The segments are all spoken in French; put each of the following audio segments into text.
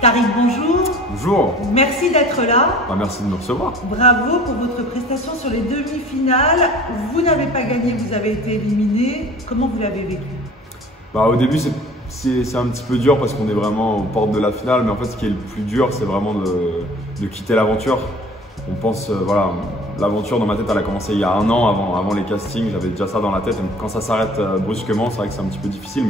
Tariq, bonjour. Bonjour. Merci d'être là. Merci de me recevoir. Bravo pour votre prestation sur les demi-finales. Vous n'avez pas gagné, vous avez été éliminé. Comment vous l'avez vécu? Au début, c'est un petit peu dur parce qu'on est vraiment aux portes de la finale. Mais en fait, ce qui est le plus dur, c'est vraiment de quitter l'aventure. On pense, voilà, l'aventure dans ma tête, elle a commencé il y a un an avant les castings. J'avais déjà ça dans la tête. Et quand ça s'arrête brusquement, c'est vrai que c'est un petit peu difficile.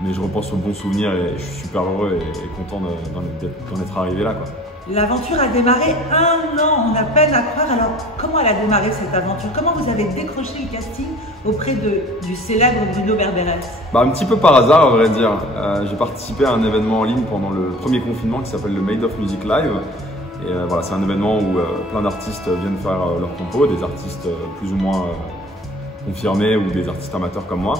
Mais je repense aux bons souvenirs et je suis super heureux et content d'en être arrivé là, quoi. L'aventure a démarré un an, on a peine à croire. Alors, comment elle a démarré cette aventure? Comment vous avez décroché le casting auprès du célèbre Bruno Berberès? Un petit peu par hasard, à vrai dire. J'ai participé à un événement en ligne pendant le premier confinement qui s'appelle le Made of Music Live. Et voilà, c'est un événement où plein d'artistes viennent faire leur compos, des artistes plus ou moins confirmés ou des artistes amateurs comme moi.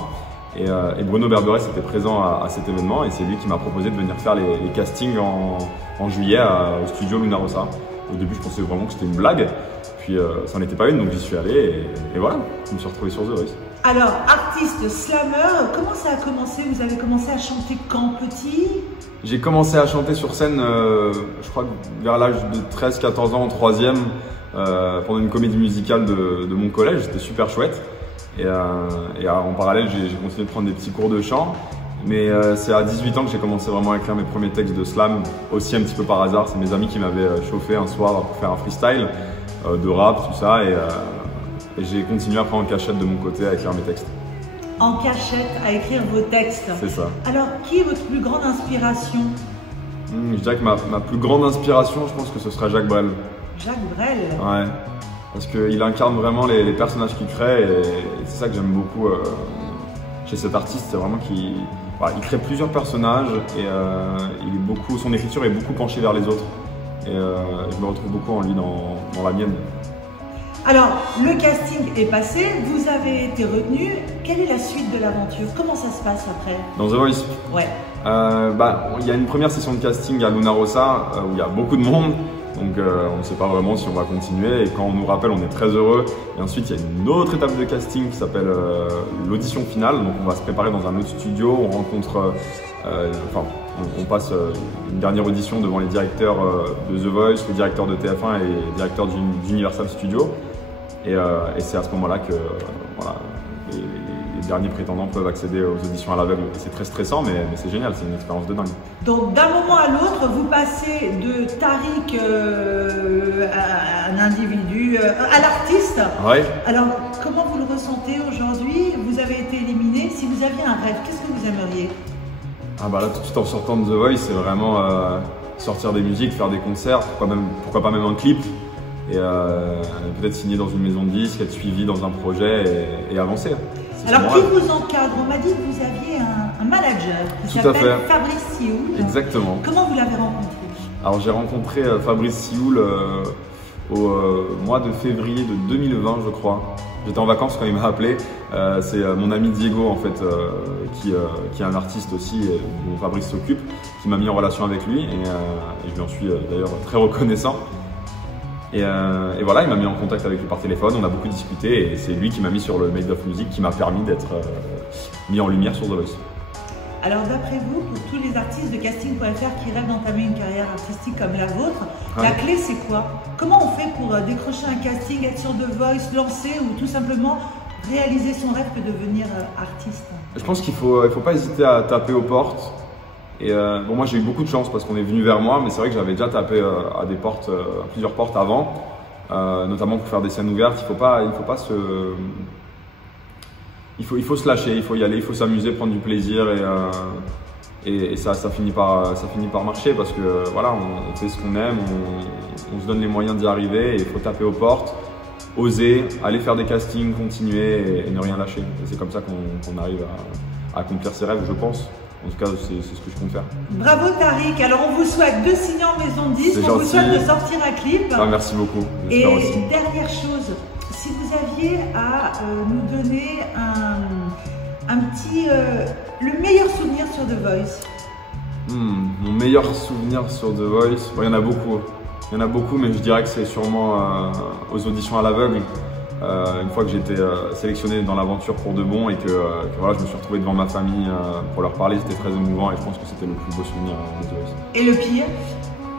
Et Bruno Berberès était présent à cet événement et c'est lui qui m'a proposé de venir faire les castings en juillet au studio Luna Rossa. Au début, je pensais vraiment que c'était une blague, puis ça n'en était pas une, donc j'y suis allé et voilà, je me suis retrouvé sur The Voice. Alors, artiste slammer, comment ça a commencé? Vous avez commencé à chanter quand petit? J'ai commencé à chanter sur scène, je crois vers l'âge de 13-14 ans en 3e, pendant une comédie musicale de mon collège, c'était super chouette. Et en parallèle, j'ai continué de prendre des petits cours de chant. Mais c'est à 18 ans que j'ai commencé vraiment à écrire mes premiers textes de slam, aussi un petit peu par hasard. C'est mes amis qui m'avaient chauffé un soir pour faire un freestyle de rap, tout ça. Et j'ai continué après en cachette de mon côté à écrire mes textes. En cachette à écrire vos textes? C'est ça. Alors, qui est votre plus grande inspiration? Je dirais que ma plus grande inspiration, je pense que ce sera Jacques Brel. Jacques Brel? Ouais. Parce qu'il incarne vraiment les personnages qu'il crée et c'est ça que j'aime beaucoup chez cet artiste, c'est vraiment qu'il crée plusieurs personnages et son écriture est beaucoup penchée vers les autres. Et je me retrouve beaucoup en lui dans la mienne. Alors, le casting est passé, vous avez été retenu. Quelle est la suite de l'aventure? Comment ça se passe après? Dans The Voice? Ouais. Il y a une première session de casting à Luna Rossa où il y a beaucoup de monde. Donc on ne sait pas vraiment si on va continuer et quand on nous rappelle on est très heureux. Et ensuite il y a une autre étape de casting qui s'appelle l'audition finale. Donc on va se préparer dans un autre studio, on rencontre, on passe une dernière audition devant les directeurs de The Voice, les directeurs de TF1 et les directeurs d'Universal Studios. Et c'est à ce moment-là que voilà, les derniers prétendants peuvent accéder aux auditions à l'aveugle. C'est très stressant, mais c'est génial, c'est une expérience de dingue. Donc d'un moment à l'autre, vous passez de Tariq à un individu, à l'artiste. Ouais. Alors, comment vous le ressentez aujourd'hui? Vous avez été éliminé. Si vous aviez un rêve, qu'est-ce que vous aimeriez? Là, tout de suite en sortant de The Voice, c'est vraiment sortir des musiques, faire des concerts, pourquoi pas même un clip. Et peut-être signer dans une maison de disques, être suivi dans un projet et avancer. Alors, qui vous encadre? On m'a dit que vous aviez un manager qui s'appelle Fabrice Sioul. Exactement. Comment vous l'avez rencontré? Alors, j'ai rencontré Fabrice Sioul au mois de février de 2020, je crois. J'étais en vacances quand il m'a appelé. C'est mon ami Diego, en fait, qui est un artiste aussi, dont Fabrice s'occupe, qui m'a mis en relation avec lui. Et je lui en suis d'ailleurs très reconnaissant. Et voilà, il m'a mis en contact avec lui par téléphone, on a beaucoup discuté et c'est lui qui m'a mis sur le Made of Music qui m'a permis d'être mis en lumière sur The Voice. Alors d'après vous, pour tous les artistes de casting.fr qui rêvent d'entamer une carrière artistique comme la vôtre, la clé c'est quoi? Comment on fait pour décrocher un casting, être sur The Voice, lancer ou tout simplement réaliser son rêve que de devenir artiste? Je pense qu'il faut pas hésiter à taper aux portes. Et moi j'ai eu beaucoup de chance parce qu'on est venu vers moi, mais c'est vrai que j'avais déjà tapé à plusieurs portes avant, notamment pour faire des scènes ouvertes. Il faut se lâcher, il faut y aller, il faut s'amuser, prendre du plaisir et ça finit par marcher parce que voilà, on fait ce qu'on aime, on se donne les moyens d'y arriver et il faut taper aux portes, oser, aller faire des castings, continuer et ne rien lâcher. C'est comme ça qu'on arrive à accomplir ses rêves, je pense. En tout cas, c'est ce que je compte faire. Bravo Tariq. Alors on vous souhaite de signer en maison de disque, on vous souhaite de sortir un clip. Merci beaucoup. Et aussi. Dernière chose, si vous aviez à nous donner le meilleur souvenir sur The Voice. Mon meilleur souvenir sur The Voice, il y en a beaucoup. Il y en a beaucoup, mais je dirais que c'est sûrement aux auditions à l'aveugle. une fois que j'ai été sélectionné dans l'aventure pour de bon et que voilà, je me suis retrouvé devant ma famille pour leur parler, c'était très émouvant et je pense que c'était le plus beau souvenir de The Voice. Et le pire?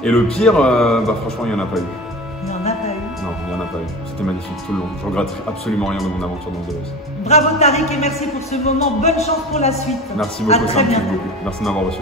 Et le pire, franchement, il n'y en a pas eu. Il n'y en a pas eu? Non, il n'y en a pas eu. C'était magnifique tout le long. Je regrette absolument rien de mon aventure dans The Voice. Bravo Tariq et merci pour ce moment. Bonne chance pour la suite. Merci beaucoup, à très bientôt. Merci de m'avoir reçu.